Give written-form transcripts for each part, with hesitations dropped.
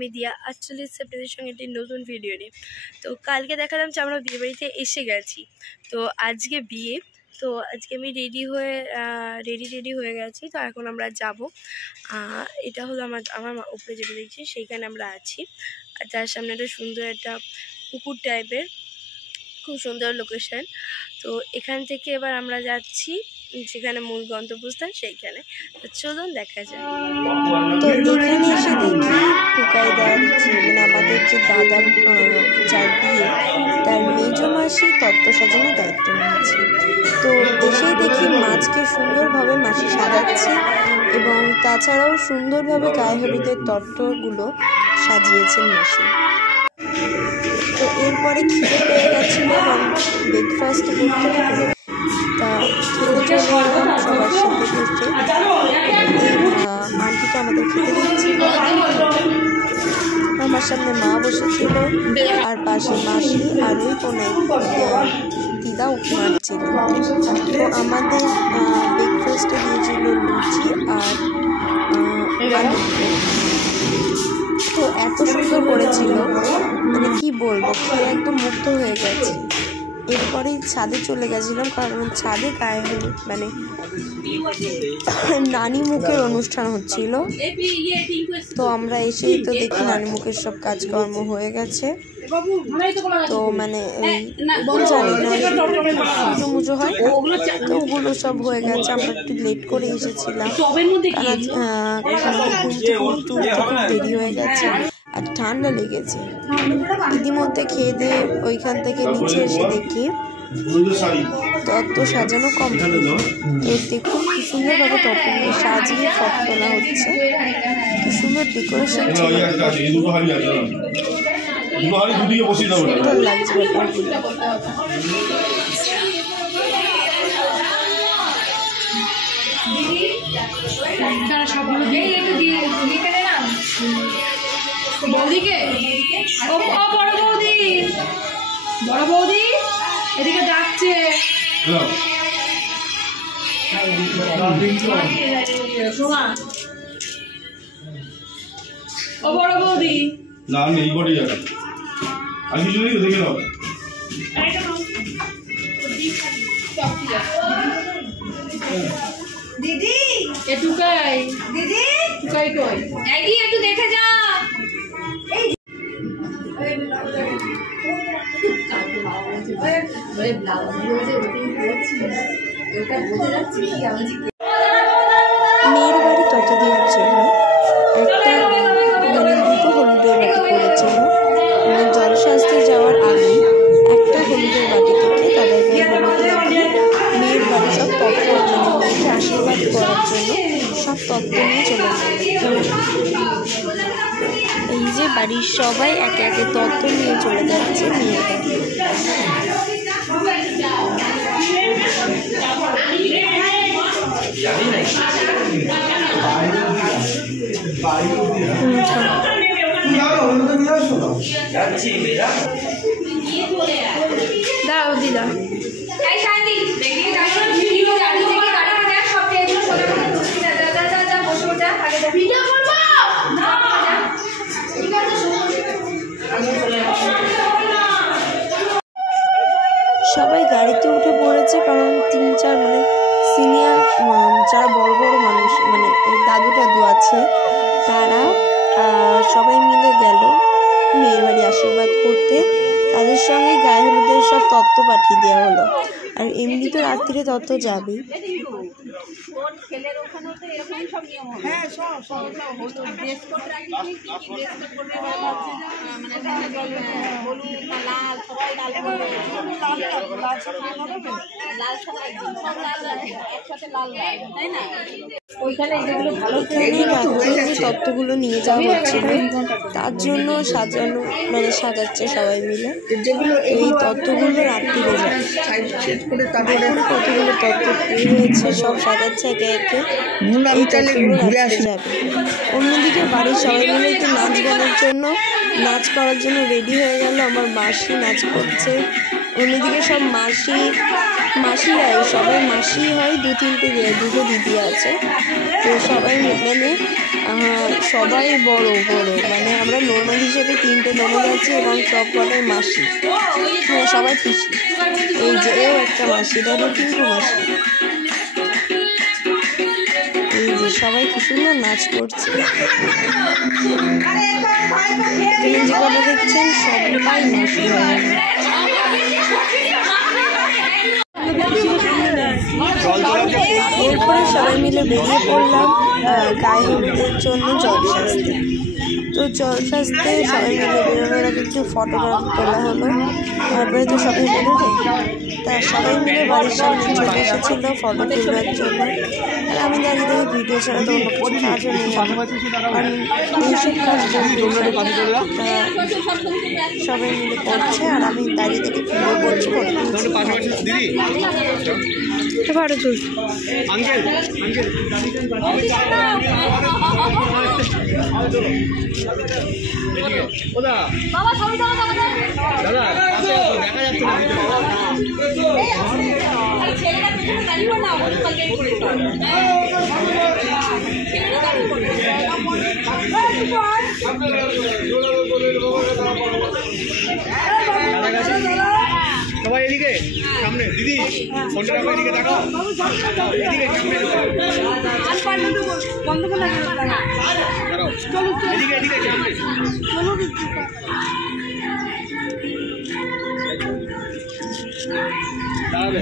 আমি দিয়া 48 সেপ্টেম্বরের সঙ্গে একটি নতুন ভিডিও নিয়ে। তো কালকে দেখালাম যে আমরা বিয়ে বাড়িতে এসে গেছি, তো আজকে বিয়ে। তো আজকে আমি রেডি হয়ে গেছি। তো এখন আমরা যাব, এটা হলো আমার উপরে যেটা দেখছি সেইখানে আমরা আছি। আর তার সামনে একটা সুন্দর একটা পুকুর টাইপের, খুব সুন্দর লোকেশন। তো এখান থেকে এবার আমরা যাচ্ছি যেখানে মূল গন্তব্যস্থান সেইখানে। তো চলুন দেখা যায়। তো এখানে এসে দেখি টুকাইদার যে মানে আমাদের যে দাদার যার বিয়ে তার মেজো মাসি তত্ত্ব সাজানোর দায়িত্ব নিয়েছে। তো এসেই দেখি মাছকে সুন্দরভাবে মাসি সাজাচ্ছে এবং তাছাড়াও সুন্দরভাবে গায়ে হলুদের তত্ত্বগুলো সাজিয়েছেন মাসি। তো এরপরে খিদে পেয়ে গেছিলো এবং ব্রেকফাস্ট করতে হবে, তা খেতে চলে এলাম সবার সাথে বসে। আন্টিটা আমাদের খেতে দিচ্ছিল, আমার সামনে মা বসেছিল আর পাশে মাসি আর ওই কোনো দিদা উপহার ছিল। তো আমাদের ব্রেকফাস্টে দিয়েছিল লুচি আর আলু। তো এত সুন্দর করেছিল মানে কি বলবো, খেয়ে একদম মুগ্ধ হয়ে গেছে। এরপরেই ছাদে চলে গেছিলাম, কারণ ছাদে গায়ে হলুদ মানে নানি মুখের অনুষ্ঠান হচ্ছিল। তো আমরা এসেই তো দেখি নানি মুখের সব কাজকর্ম হয়ে গেছে। তো মানে জানি না পুজো মুজো হয়, তো ওগুলো সব হয়ে গেছে। আমরা একটু লেট করে এসেছিলাম, খুব দেরি হয়ে গেছে আর ঠান্ডা লেগেছে। ইতিমধ্যে খেয়ে দিয়ে ওইখান থেকে নিচে এসে দেখি তত্ত্ব সাজানো কমপ্লিট। তো দেখুন কি সুন্দরভাবে তত্ত্বগুলো সাজিয়ে ফটো তোলা হচ্ছে, কি সুন্দর ডেকোরেশন ছিল, সুন্দর লাগছে ব্যাপারগুলো। বড় বৌদি এদিকে ডাকছে। ও বড় বৌদি না নেই বড় যাবে আর কিছু নেই, দেখে নাও। দিদি এটুকাই, দিদি টুকাই কই এই একটু দেখে যা। মেয়ের বাড়ি তত দেওয়ার জন্য একটা মানে দুটো হলুদের বাটি করেছিল। মানে জলশাস্ত্রে যাওয়ার আগে একটা হলুদের বাটি থেকে তাদের মেয়ের বাড়ি সব তত্ত্ব মেয়েকে আশীর্বাদ করার জন্য সব তত্ত্ব নিয়ে চলে যায়। এই যে বাড়ির সবাই একে একে তত্ত্ব নিয়ে চলে যাচ্ছে মেয়ের দাও দিদা। সবাই গাড়িতে উঠে পড়েছে, কারণ 3-4 মানে সিনিয়র যারা বড় বড় মানুষ মানে দাদু টাদু আছে তারা সবাই মিলে গেল মেয়ের বাড়ি আশীর্বাদ করতে। তাদের সঙ্গে গায়ে হলুদের সব তত্ত্ব পাঠিয়ে দেওয়া হলো। আর এমনি তো রাত্রিরে তত্ত্ব যাবেই। তত্ত্বগুলো নিয়ে যাওয়া হচ্ছিল, তার জন্য সাজানো মানে সাজাচ্ছে সবাই মিলে। এই তত্ত্বগুলো রাত্রিরে যায়, কতগুলো তত্ত্ব হয়েছে সব সাজাচ্ছে একে একে। এই তত্ত্বগুলো রাত্রে যাবে। অন্যদিকে বাড়ির সবাই মিলে একটু নাচ গানের জন্য নাচ করার জন্য রেডি হয়ে গেল। আমার মাসি নাচ করছে, অন্যদিকে সব মাসিরাই সবাই মাসি হয়, দুটো দিদি আছে। তো সবাই মানে সবাই বড় বড়, মানে আমরা নর্মাল হিসেবে 3টে ননদ আছি এবং সব কটাই মাসি, হ্যাঁ সবাই পিসি। এই যে এও একটা মাসি, এটা হলো টিঙ্কু মাসি। এই যে সবাই কি সুন্দর নাচ করছে। তুমি যে কটা দেখছেন সবাই মাসি হয়। এরপরে সবাই মিলে বেরিয়ে পড়লাম গায়ে হলুদের জন্য জল সাজতে। তো জল সাজতে সবাই মিলে বেরোনোর আগে একটু ফটোগ্রাফ তোলা হলো, তারপরে তো সবাই বেরোবে। তা সবাই মিলে বাড়ির সামনে চলে এসেছিল ফটো তোলার জন্য। আর আমি দাঁড়িয়ে থেকে ভিডিও ছাড়া তো অন্য কিছু কাজও নেই, কারণ এইসব কাজ সবাই মিলে করছে আর আমি দাঁড়িয়ে থেকে ভিডিও করছি। ফটো তুল সবাই এদিকে সামনে, দিদি ফোনটা রাখো, এদিকে দেখো, এদিকে সামনে এদিকে এদিকে দাঁড়াবে।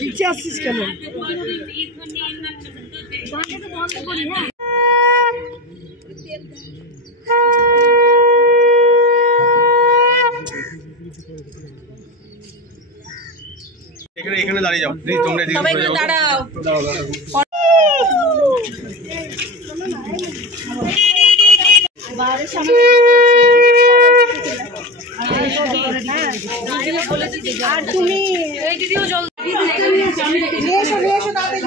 পিছিয়ে আসছিস কেন? এখানে দাঁড়িয়ে যাও, তোমরা দাঁড়াও। আর তুমি এই দিদিও জল নিয়ে এসো তাড়াতাড়ি।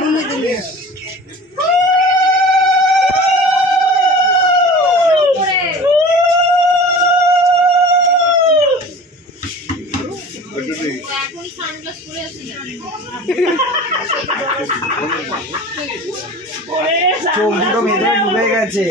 চোখ দুটো ভেতরে ডুবে গেছে।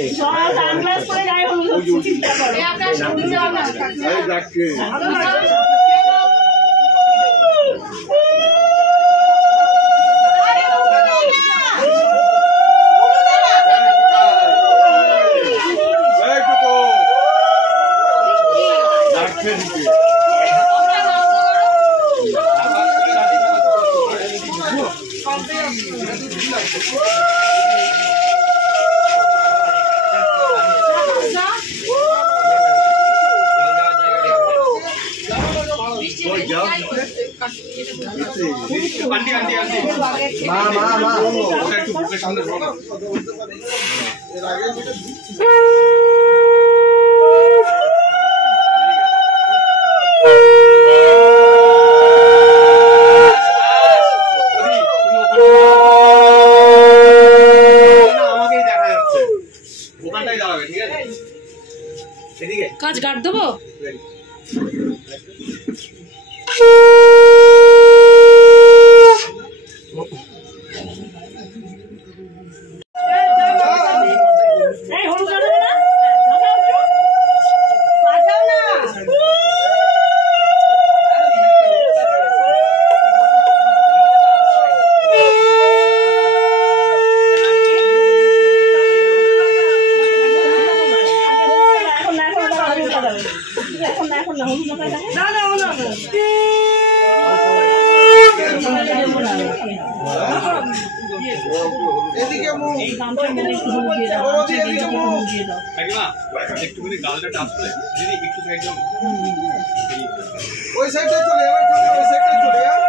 কাজ কাট দেবো। একটুখানি গালটা টাচ করে দিদি একটু সাইড দাও। ওই সাইডটা চলে যাবে, ওই সাইডটা চলে যাবে।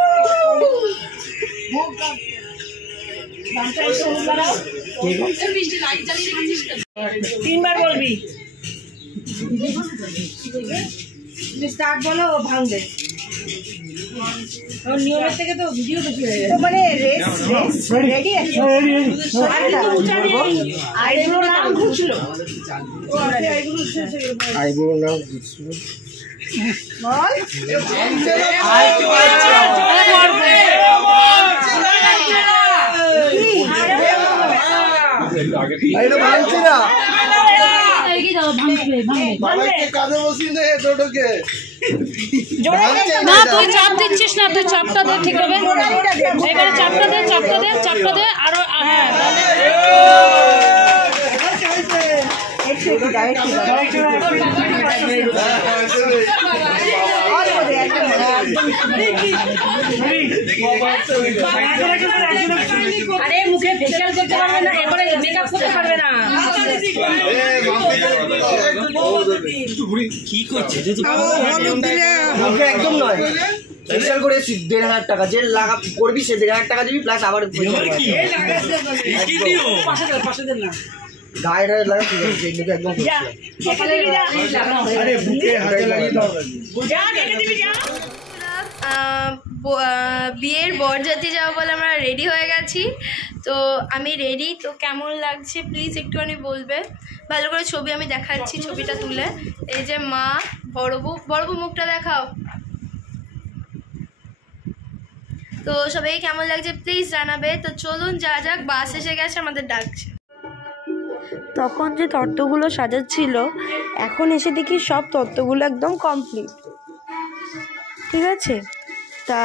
তিনবার বলবি স্টার্ট বলো, ভাঙবে নিয়মের থেকে তো ভিডিও বেশি হয়ে যায়। মানে রেডি আছে, আইব্রো নাম ঘুরছিল, আইব্রো নাম ঘুরছিল বল ভাঙছে না, বাবাকে কাঁধে বসিয়ে নে ছোটকে। না তুই চাপ দিচ্ছিস না, তুই চাপটা দে, ঠিক হবে। এবারে চাপটা দে, চাপটা দে, চাপটা দে আরো। হ্যাঁ আরে মুখে ফেশিয়াল করতে পারবে না, এবারে মেকআপ করতে পারবে না। কি করছে একদম নয়, ফেশিয়াল করে 1,500 টাকা, যে লাগা করবি সে 1,500 টাকা দিবি, প্লাস আবার গায়ে গায়ে লাগা, ঠিক আছে একদম। বিয়ের বরযাত্রী যাওয়া বলে আমরা রেডি হয়ে গেছি। তো আমি রেডি, তো কেমন লাগছে প্লিজ একটুখানি বলবে। ভালো করে ছবি আমি দেখাচ্ছি, ছবিটা তুলে। এই যে মা, বড় বউ মুখটা দেখাও। তো সবাই কেমন লাগছে প্লিজ জানাবে। তো চলুন যা যাক, বাস এসে গেছে, আমাদের ডাকছে। তখন যে তত্ত্বগুলো সাজাচ্ছিল, এখন এসে দেখি সব তত্ত্বগুলো একদম কমপ্লিট। ঠিক আছে, তা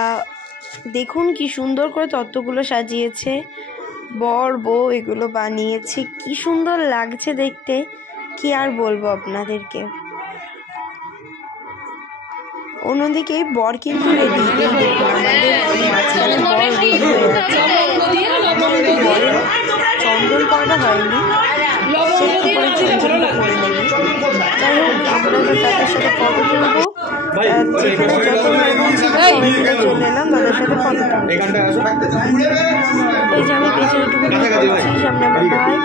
দেখুন কি সুন্দর করে তত্ত্বগুলো সাজিয়েছে, বর বউ এগুলো বানিয়েছে, কি সুন্দর লাগছে দেখতে, কি আর বলবো আপনাদেরকে। অন্যদিকে বর কিন্তু রেডি, আমাদের মাঝখানে বর রেডি হয়ে যাচ্ছে। বরের চন্দন করাটা হয়নি, সে একটু করে চন্দনটা করে নেবে। যাই হোক, আমরা তো তাদের সাথে ফটো তুলবো, যেখানে যত চলে এলাম তাদের সাথে ফটো তুলবো। এই যে আমি পেছনে টুকু দেখছি, সামনে আমার ভাই,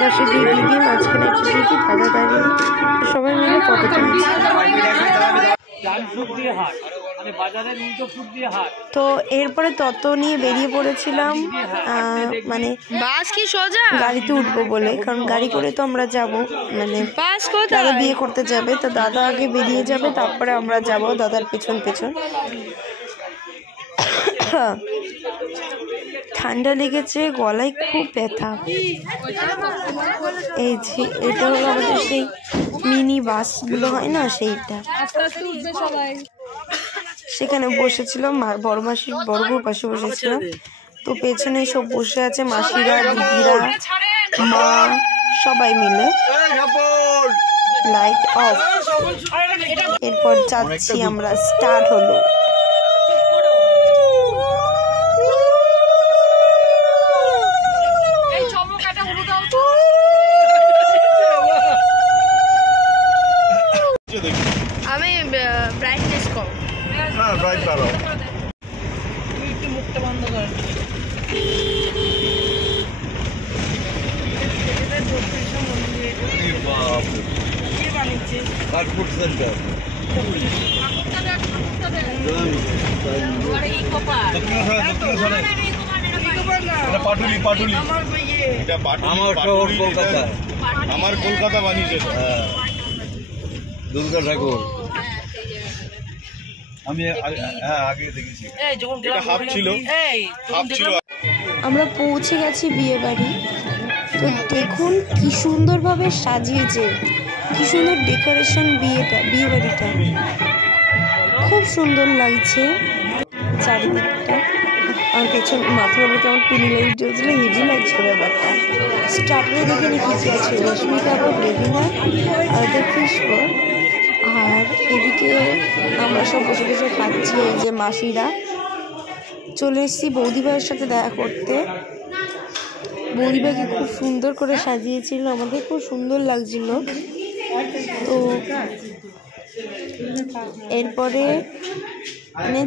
পাশে দুই দিদি, মাঝখানে একটা দিদি, দাদা দাঁড়িয়ে, সবাই মিলে ফটো তুলছি। তো এরপরে তত্ত্ব নিয়ে বেরিয়ে পড়েছিলাম, মানে বাস কি সোজা গাড়িতে উঠবো বলে, কারণ গাড়ি করে তো আমরা যাব, মানে বাস দাদা বিয়ে করতে যাবে, তো দাদা আগে বেরিয়ে যাবে, তারপরে আমরা যাব দাদার পেছন পেছন। ঠান্ডা লেগেছে, গলায় খুব ব্যথা। এই যে এটা হলো আমাদের সেই মিনি বাসগুলো হয় না, সেইটা। সেখানে বসেছিলাম, বড় মাসির বড় বউর পাশে বসেছিলাম। তো পেছনে সব বসে আছে মাসিরা, দিদিরা, মা, সবাই মিলে। লাইট অফ, এরপর যাচ্ছি আমরা, স্টার্ট হলো। আমি ব্রাইটনেস কম, হ্যাঁ ব্রাইট বাড়াও। একটু মুখটা বন্ধ কর। পাটুলি পাটুলি, এটা আমার কলকাতা বানিয়েছে। দুর্গা ঠাকুর আমি হ্যাঁ আগে দেখেছি। এটা হাফ ছিল, হাফ ছিল। আমরা পৌঁছে গেছি বিয়ে বাড়ি। তো দেখুন কি সুন্দরভাবে সাজিয়েছে, কি সুন্দর ডেকোরেশন বিয়ে বাড়িটা, খুব সুন্দর লাগছে চারিদিকটা। আমার পেছন মাথার উপর কেমন টুনি লাইট জ্বলছিল, হেভি লাগছিল ব্যাপারটা। স্টার্টারে দেখে নিয়ে কিছু আছে রশ্মি কাবাব, বেবিনা আর ওদের ফিশ বল। আর এদিকে আমরা সব বসে বসে খাচ্ছি। এই যে মাসিরা চলে এসেছি বৌদি ভাইয়ের সাথে দেখা করতে। বৌদি ভাইকে খুব সুন্দর করে সাজিয়েছিল, আমাদের খুব সুন্দর লাগছিল। তো এরপরে মানে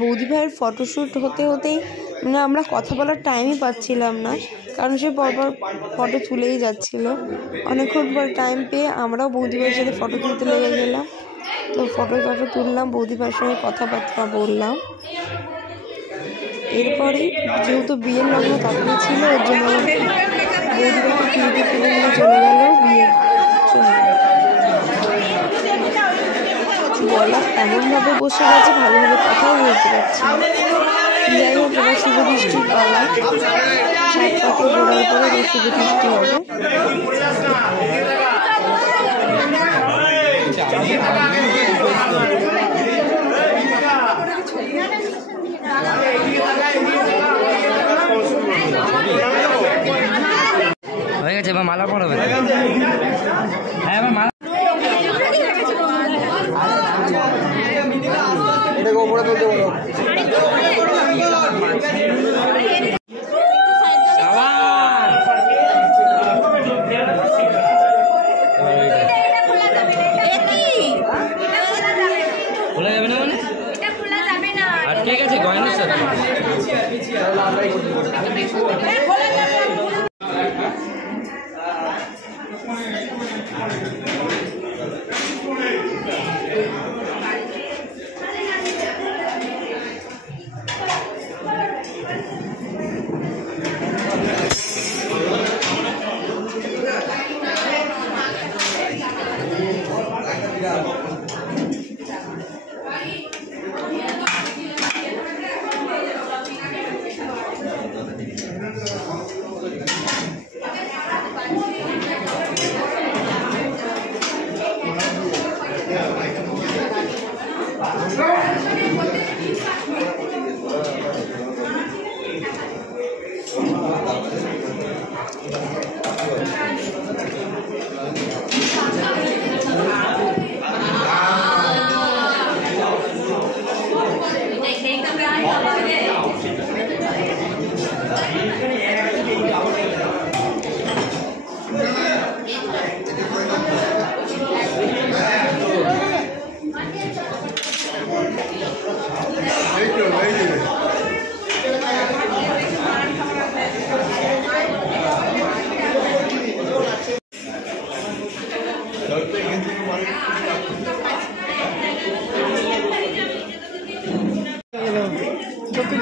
বৌদি ভাইয়ের ফটোশ্যুট হতে হতেই মানে আমরা কথা বলার টাইমই পাচ্ছিলাম না, কারণ সে পরপর ফটো তুলেই যাচ্ছিল। অনেকক্ষণ পর টাইম পেয়ে আমরাও বৌদি ভাইয়ের সাথে ফটো তুলতে লেগে গেলাম। তো ফটো তুললাম, বৌদি ভাইয়ের সঙ্গে কথাবার্তা বললাম। এরপরে যেহেতু বিয়ের লগ্ন তাড়াতাড়ি ছিল, ওর জন্য বৌদি ভাইকে কিনতে কিনে নিয়ে চলে গেল বিয়ে চলে গেল। বলা এমনভাবে বসে গেছে ভালোভাবে কথাও বলতে পারছি। যাই হোক, এবার শুভ দৃষ্টির পালা, 7 পাতে ঘোরার পরে শুভ দৃষ্টি হবে। হয়ে গেছে, এবার মালা পড়াবে। হ্যাঁ, এবার মালা এটাকে উপরে তুলতে বলো। খোলা যাবে না মানে? আর ঠিক আছে, গয়নার সাথে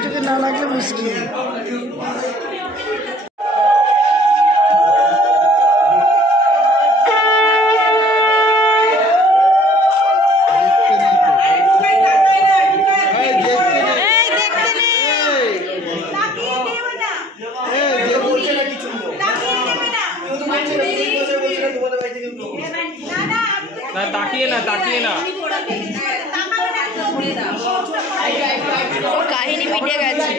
চোখে না লাগলে মুশকিল। তাকিয়ে না, তাকিয়ে না। কাহিনী মিটে গেছে।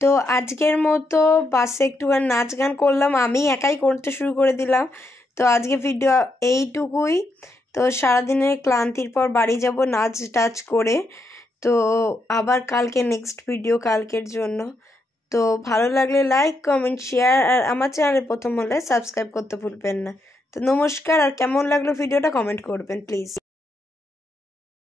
তো আজকের মতো বাসে একটুখানি নাচ গান করলাম, আমি একাই করতে শুরু করে দিলাম। তো আজকে ভিডিও এইটুকুই। তো সারাদিনের ক্লান্তির পর বাড়ি যাব নাচ টাচ করে। তো আবার কালকে নেক্সট ভিডিও কালকের জন্য। তো ভালো লাগলে লাইক কমেন্ট শেয়ার, আর আমার চ্যানেলে প্রথম হলে সাবস্ক্রাইব করতে ভুলবেন না। তো নমস্কার, আর কেমন লাগলো ভিডিওটা কমেন্ট করবেন প্লিজ।